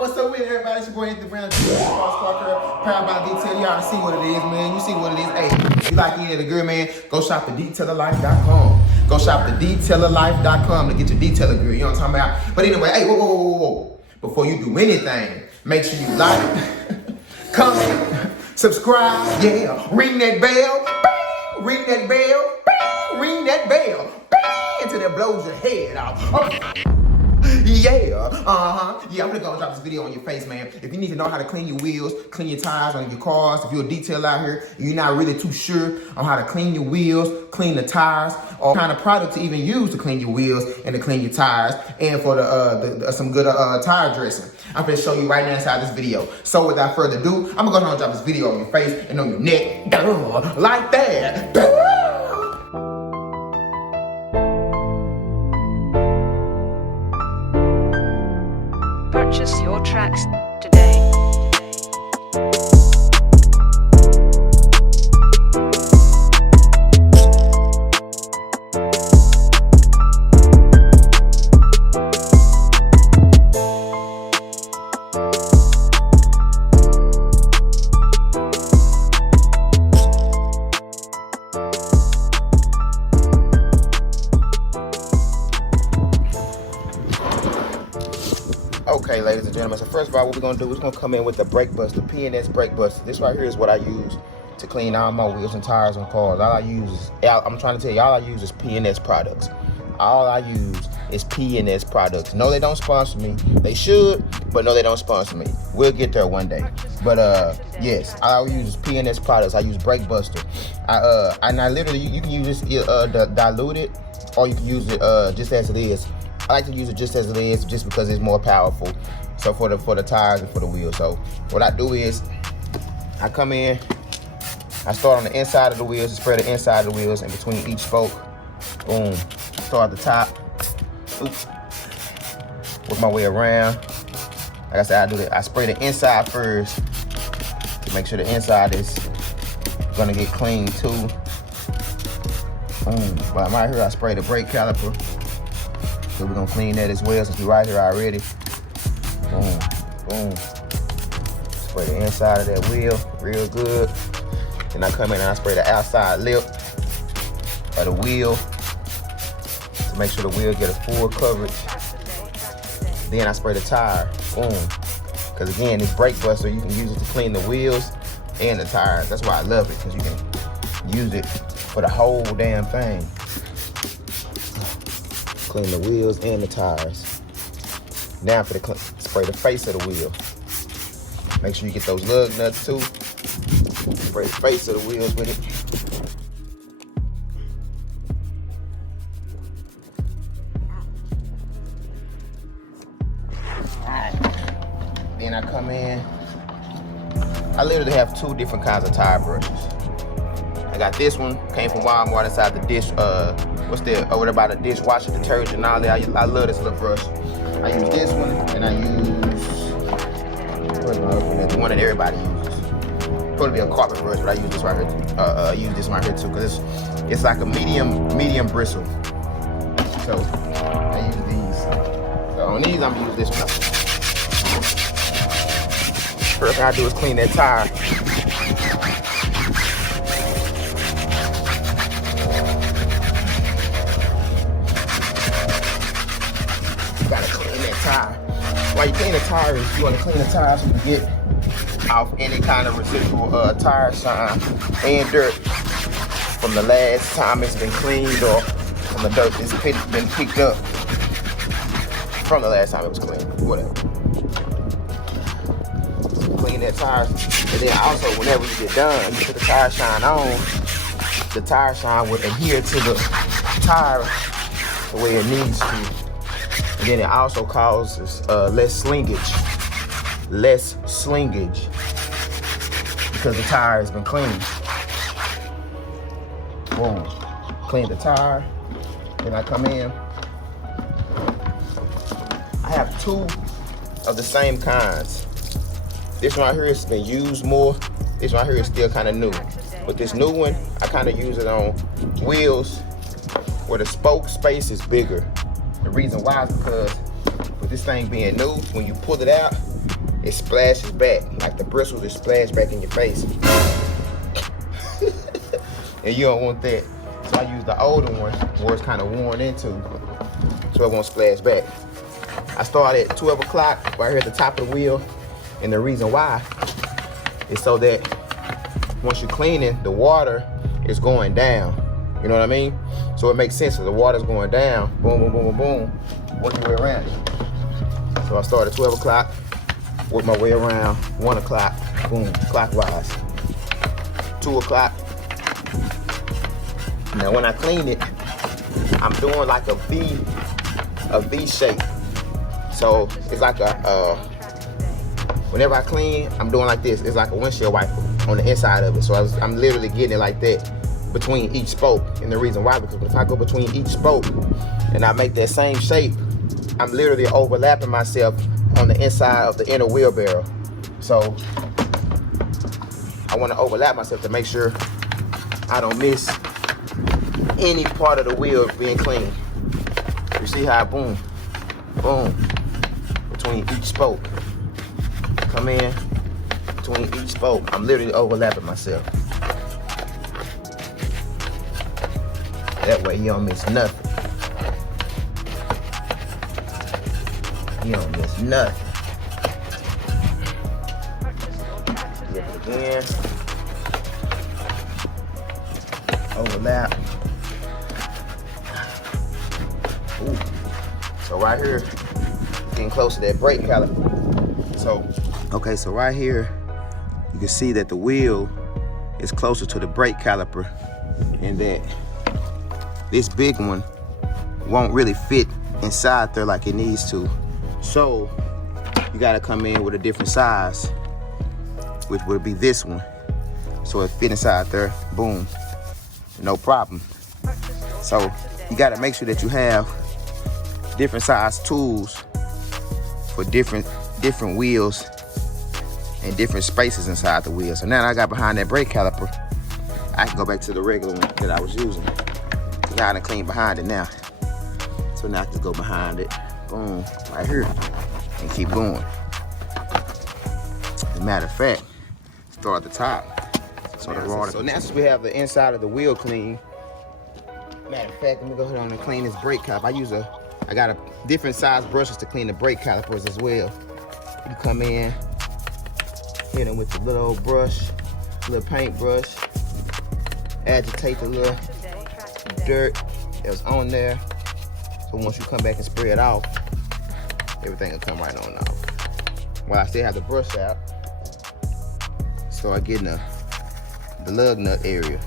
What's up with everybody? It's your boy Anthony Brown, Powered by Detail. Y'all see what it is, man. You see what it is. Hey, if you like any of the good, man, go shop at detailerlife.com. Go shop at detailerlife.com to get your detailer gear. You know what I'm talking about? But anyway, hey, whoa. Before you do anything, make sure you like, comment, subscribe, yeah. Ring that bell, bang, ring that bell, bang, ring that bell, bang, until that blows your head off. Oh. Yeah, I'm gonna go drop this video on your face, man. If you need to know how to clean your wheels, clean your tires on your cars, if you're a detailer out here, and you're not really too sure on how to clean your wheels, clean the tires, or what kind of product to even use to clean your wheels and to clean your tires, and for some good tire dressing, I'm gonna show you right now inside this video. So without further ado, I'm gonna go ahead and drop this video on your face and on your neck, like that. Purchase your tracks today. Okay, ladies and gentlemen, so first of all, what we're gonna do is gonna come in with the brake buster, P&S brake buster. This right here is what I use to clean all my wheels and tires on cars. All I use is, I'm trying to tell you, all I use is P&S products. All I use is P&S products. No, they don't sponsor me. They should, but no, they don't sponsor me. We'll get there one day. But yes, all I use is P&S products. I use brake buster. And I literally, you can use this diluted, or you can use it just as it is. I like to use it just as it is, just because it's more powerful. So for the tires and for the wheels. So what I do is, I come in, I start on the inside of the wheels, spread the inside of the wheels in between each spoke. Boom. Start at the top. Oops. Work my way around. Like I said, I spray the inside first to make sure the inside is gonna get clean too. Boom. But right here, I spray the brake caliper. So we're gonna clean that as well since we're right here already. Boom. Spray the inside of that wheel real good. Then I come in and I spray the outside lip of the wheel to make sure the wheel get a full coverage. Then I spray the tire. Boom. Because again, this brake buster, you can use it to clean the wheels and the tires. That's why I love it, because you can use it for the whole damn thing. Clean the wheels and the tires. Now for the spray the face of the wheel. Make sure you get those lug nuts too. Spray the face of the wheels with it. Then I come in. I literally have two different kinds of tire brushes. I got this one, came from Walmart inside the dish, what about a dishwasher detergent and all that. I love this little brush. I use this one, and I use the one that everybody uses. Probably be a carpet brush, but I use this right here. Use this one right here too, because it's like a medium bristle. So I use these. So on these, I'm gonna use this one. First thing I do is clean that tire. While you clean the tires, you want to clean the tires so you can get off any kind of residual tire shine and dirt from the last time it's been cleaned, or from the dirt that's been picked up from the last time it was cleaned, whatever. So clean that tire, and then also whenever you get done, you put the tire shine on, the tire shine will adhere to the tire the way it needs to. And then it also causes less slingage, because the tire has been cleaned. Boom. Clean the tire. Then I come in. I have two of the same kinds. This one right here has been used more. This one right here is still kind of new. But this new one, I kind of use it on wheels where the spoke space is bigger. The reason why is because with this thing being new, when you pull it out, it splashes back. Like the bristles, it splash back in your face. And you don't want that. So I use the older one where it's kind of worn into, so it won't splash back. I start at 12 o'clock right here at the top of the wheel. And the reason why is so that once you're cleaning, the water is going down. You know what I mean? So it makes sense. So the water's going down, boom, boom, boom, boom, boom, work your way around it. So I start at 12 o'clock, work my way around, 1 o'clock, boom, clockwise. 2 o'clock. Now when I clean it, I'm doing like a V shape. So it's like whenever I clean, I'm doing like this. It's like a windshield wiper on the inside of it. So I'm literally getting it like that between each spoke. And the reason why, because if I go between each spoke and I make that same shape, I'm literally overlapping myself on the inside of the inner wheelbarrow. So I want to overlap myself to make sure I don't miss any part of the wheel being clean. You see how I boom, boom, between each spoke. Come in, between each spoke, I'm literally overlapping myself. That way you don't miss nothing. You don't miss nothing. Flip it again. Overlap. Ooh. So right here, getting close to that brake caliper. So, okay, so right here, you can see that the wheel is closer to the brake caliper and that this big one won't really fit inside there like it needs to. So you gotta come in with a different size, which would be this one. So it fit inside there, boom, no problem. So you gotta make sure that you have different size tools for different wheels and different spaces inside the wheel. So now that I got behind that brake caliper, I can go back to the regular one that I was using. Now I done clean behind it now. So now I can go behind it, boom, right here, and keep going. As a matter of fact, start at the top. So now since we have the inside of the wheel clean, matter of fact, let me go ahead and clean this brake caliper. I got different size brushes to clean the brake calipers as well. You come in, hit them with the little old brush, little paint brush, agitate the little dirt that's on there. So once you come back and spray it off, everything will come right on off. While I still have the brush out, start getting the lug nut area.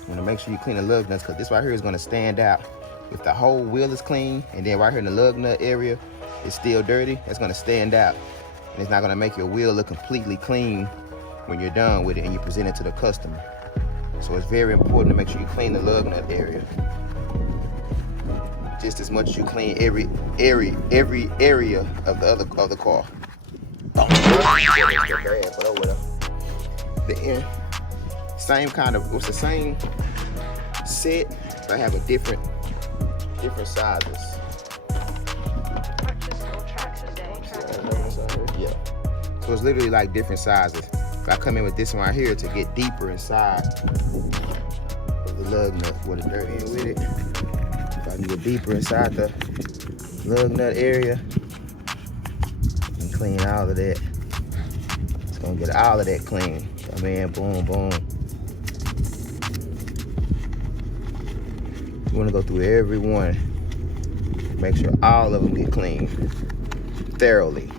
You want to make sure you clean the lug nuts because this right here is going to stand out. If the whole wheel is clean and then right here in the lug nut area is still dirty, that's going to stand out. And it's not going to make your wheel look completely clean when you're done with it and you present it to the customer. So it's very important to make sure you clean the lug nut area just as much as you clean every area of the car. The same kind of, it's the same set, but I have a different sizes. Yeah. So it's literally like different sizes. I come in with this one right here to get deeper inside of the lug nut with the dirt in with it. If I can get deeper inside the lug nut area and clean all of that, it's gonna get all of that clean. Come in, boom, boom. You wanna go through every one, make sure all of them get clean thoroughly.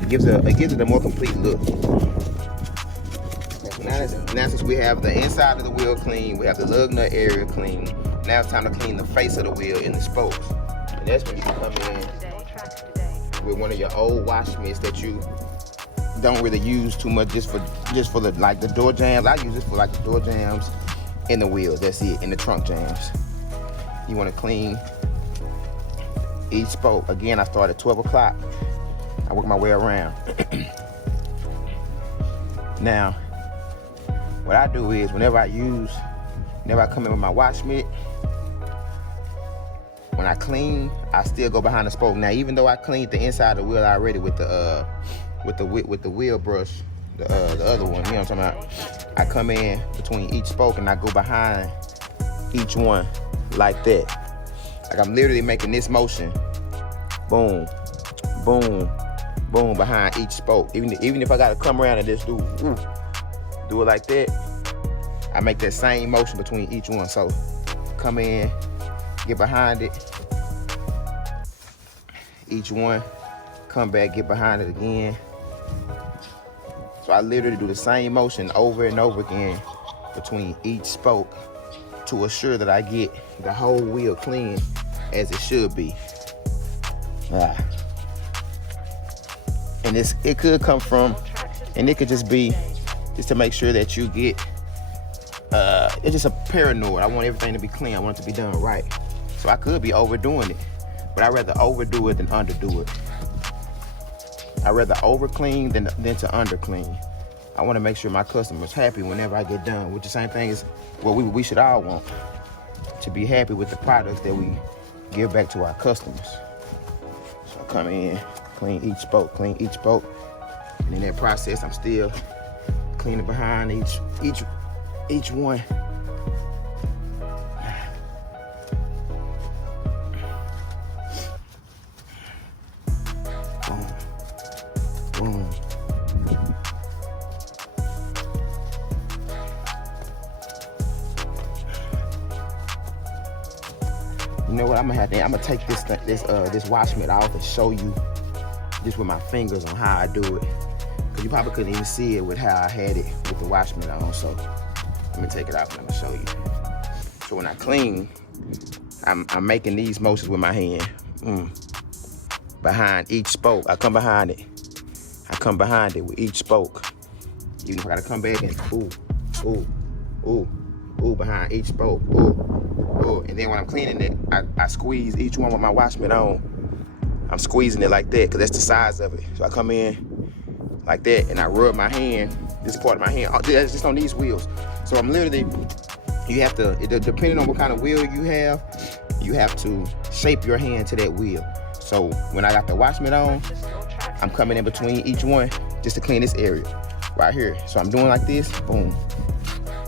It gives it a more complete look. Now since we have the inside of the wheel clean, we have the lug nut area clean, now it's time to clean the face of the wheel and the spokes. And that's when you come in with one of your old wash mitts that you don't really use too much, just for the door jams. I use this for like the door jams and the wheels, that's it, and the trunk jams. You want to clean each spoke. Again, I start at 12 o'clock. I work my way around. Now, what I do is whenever I use Whenever I come in with my wash mitt, when I clean, I still go behind the spoke. Now, even though I cleaned the inside of the wheel already with the wheel brush, the other one, you know what I'm talking about? I come in between each spoke and I go behind each one like that. Like I'm literally making this motion, boom, boom, boom, behind each spoke. Even if I gotta come around and just do it like that, I make that same motion between each one. So come in, get behind it, each one, come back, get behind it again. So I literally do the same motion over and over again between each spoke to assure that I get the whole wheel clean as it should be. And it could come from, and it could just be just to make sure that you get, it's just a paranoid. I want everything to be clean. I want it to be done right. So I could be overdoing it, but I'd rather overdo it than underdo it. I'd rather over clean than to under clean. I want to make sure my customer's happy whenever I get done, which the same thing is what we should all want, to be happy with the products that we give back to our customers. So I come in, clean each spoke, and in that process, I'm still cleaning behind each one. Boom. You know what? I'm gonna take this wash mitt off and show you just with my fingers on how I do it. Cause you probably couldn't even see it with how I had it with the wash mitt on. So let me take it off and I'm gonna show you. So when I clean, I'm making these motions with my hand. Behind each spoke, I come behind it. I come behind it with each spoke. Even if I gotta come back and ooh, behind each spoke, ooh. And then when I'm cleaning it, I squeeze each one with my wash mitt on. I'm squeezing it like that, cause that's the size of it. So I come in like that and I rub my hand, this part of my hand, that's just on these wheels. So I'm literally, you have to, depending on what kind of wheel you have to shape your hand to that wheel. So when I got the wash mitt on, I'm coming in between each one just to clean this area right here. So I'm doing like this, boom.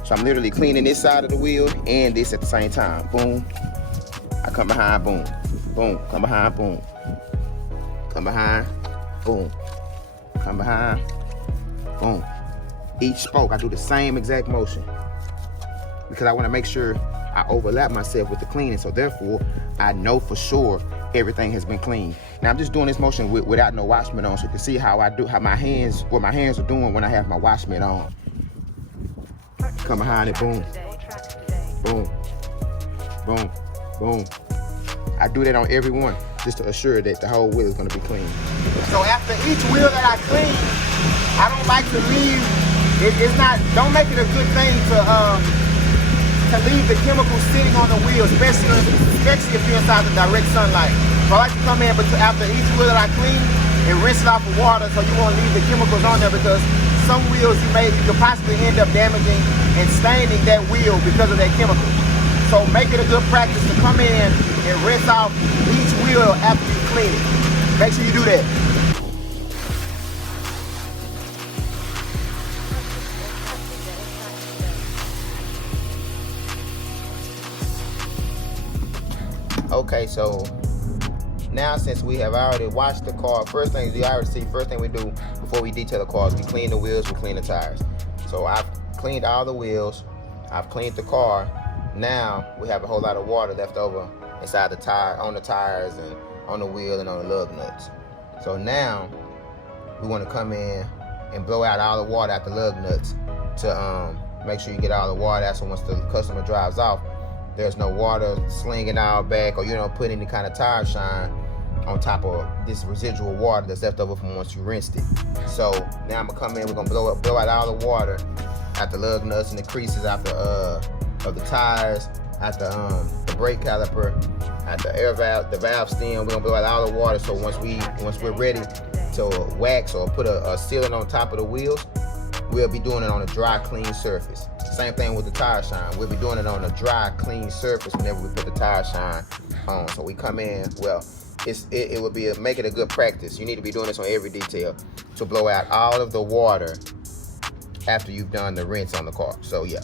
So I'm literally cleaning this side of the wheel and this at the same time, boom. I come behind, boom, boom, come behind, boom. Come behind, boom. Come behind, boom. Each spoke, I do the same exact motion because I want to make sure I overlap myself with the cleaning. So therefore, I know for sure everything has been cleaned. Now I'm just doing this motion without no wash mitt on, so you can see how what my hands are doing when I have my wash mitt on. Come behind it, boom, boom, boom, boom. I do that on every one just to assure that the whole wheel is gonna be clean. So after each wheel that I clean, I don't like to leave, don't make it a good thing to leave the chemicals sitting on the wheel, especially if you're inside the direct sunlight. So I like to come in after each wheel that I clean and rinse it off with water so you won't leave the chemicals on there, because some wheels you could possibly end up damaging and staining that wheel because of that chemical. So make it a good practice to come in and rinse off each wheel after you clean it. Make sure you do that. Okay, so now since we have already washed the car, first thing we do before we detail the car is we clean the wheels, we clean the tires. So I've cleaned all the wheels, I've cleaned the car. Now we have a whole lot of water left over inside the tire, on the tires and on the wheel and on the lug nuts. So now we want to come in and blow out all the water out the lug nuts to make sure you get all the water out, so once the customer drives off, there's no water slinging out back, or you don't put any kind of tire shine on top of this residual water that's left over from once you rinsed it. So now I'm gonna come in, we're gonna blow out all the water at the lug nuts and the creases of the tires, at the brake caliper, at the air valve, the valve stem. We're gonna blow out all the water, so once we're ready to wax or put a sealant on top of the wheels, we'll be doing it on a dry, clean surface. Same thing with the tire shine. We'll be doing it on a dry, clean surface whenever we put the tire shine on. So we come in, well, it would be make it a good practice. You need to be doing this on every detail to blow out all of the water after you've done the rinse on the car. So yeah.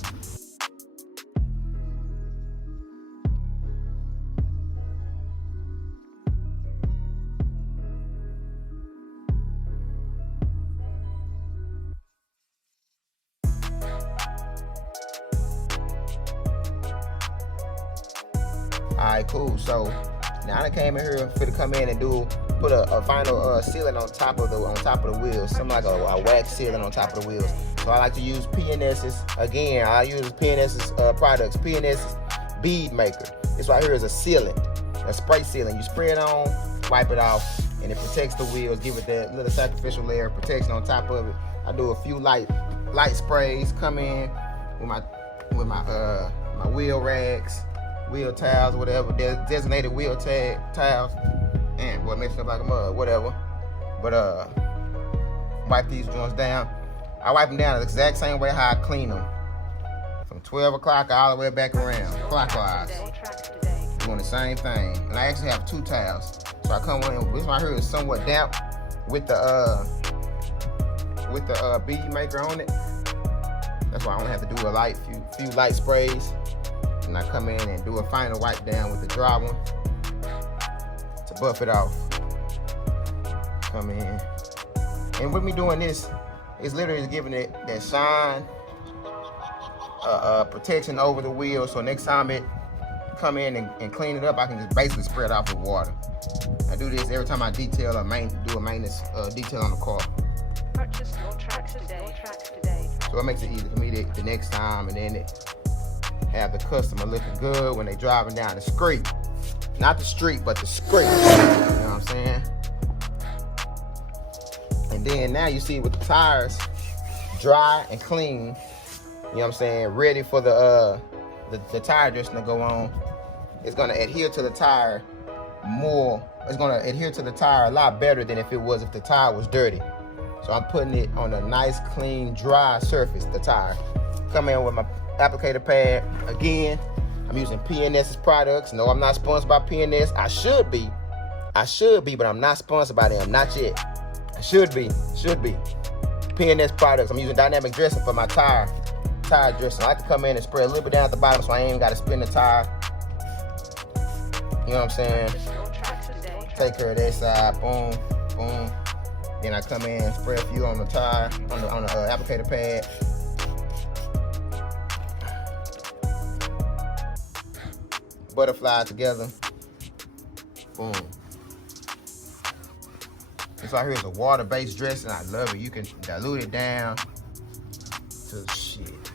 Alright, cool. So now I came in here for to come in and put a final sealant on top of the wheels, something like a wax sealant on top of the wheels. So I like to use P&S's again. I use P&S's products. P&S Bead Maker. This right here is a sealant, a spray sealant. You spray it on, wipe it off, and it protects the wheels. Give it that little sacrificial layer of protection on top of it. I do a few light sprays. Come in with my wheel rags, wheel towels, whatever, designated wheel towels, and what makes it look like a mug, whatever. But wipe these joints down. I wipe them down the exact same way how I clean them, from 12 o'clock all the way back around, clockwise. Doing the same thing. And I actually have 2 towels. So I come in, this right here is somewhat damp with the bead maker on it. That's why I only have to do a few light sprays. And I come in and do a final wipe down with the dry one to buff it off. Come in. And with me doing this, it's literally giving it that shine, protection over the wheel. So next time it come in and clean it up, I can just basically spray it off with water. I do this every time I detail or do a maintenance detail on the car. Purchase your tracks today. So it makes it easy for me the next time, and then have the customer looking good when they driving down the street. Not the street, but the street. You know what I'm saying? And then now you see with the tires dry and clean, you know what I'm saying, ready for the tire dressing to go on. It's gonna adhere to the tire more. It's gonna adhere to the tire a lot better than if the tire was dirty. So I'm putting it on a nice, clean, dry surface, the tire. Come in with my applicator pad. Again, I'm using P&S's products. No, I'm not sponsored by P&S. I should be, but I'm not sponsored by them, not yet. I should be. P&S products. I'm using dynamic dressing for my tire dressing. I like to come in and spray a little bit down at the bottom so I ain't even got to spin the tire. You know what I'm saying? Take care of that side. Boom, boom. Then I come in and spray a few on the tire, on the applicator pad. Butterfly together. Boom. This right here is a water-based dressing. I love it. You can dilute it down to shit.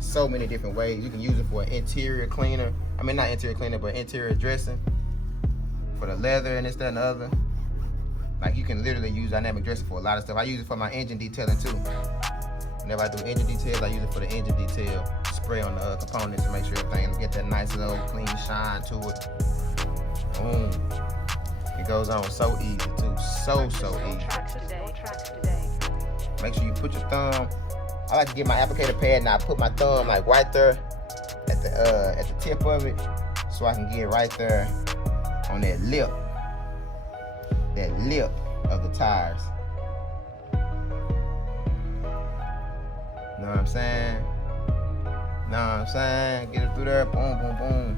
So many different ways. You can use it for an interior cleaner. I mean, not interior cleaner, but interior dressing. For the leather and this, that, and the other. Like, you can literally use dynamic dressing for a lot of stuff. I use it for my engine detailing too. Whenever I do engine details, I use it for the engine detail. Spray on the components to make sure everything get that nice little clean shine to it. Boom. It goes on so easy too. So easy. Make sure you put your thumb. I like to get my applicator pad and I put my thumb like right there at the tip of it, so I can get right there on that lip of the tires. Know what I'm saying? Get it through there, boom, boom, boom.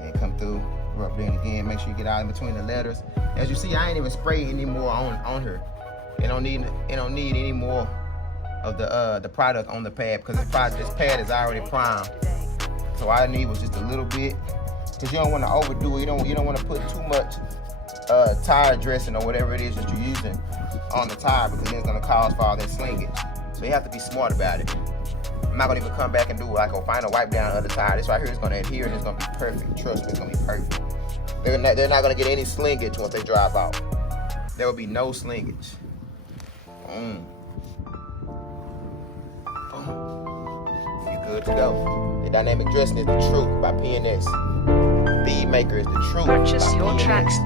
Then come through, rub it in again. Make sure you get out in between the letters. As you see, I ain't even sprayed anymore on her. It don't need any more of the product on the pad because this pad is already primed. So all I need was just a little bit, because you don't want to overdo it. You don't want to put too much tire dressing or whatever it is that you're using on the tire, because then it's gonna cause for all that slingage. So you have to be smart about it. I'm not gonna even come back and do like a final wipe down of the tire. This right here is gonna adhere and it's gonna be perfect. Trust me, it's gonna be perfect. They're not gonna get any slingage once they drive out. There will be no slingage. Boom. Boom. You're good to go. The dynamic dressing is the truth by P&S. Bead Maker is the truth. Purchase your tracks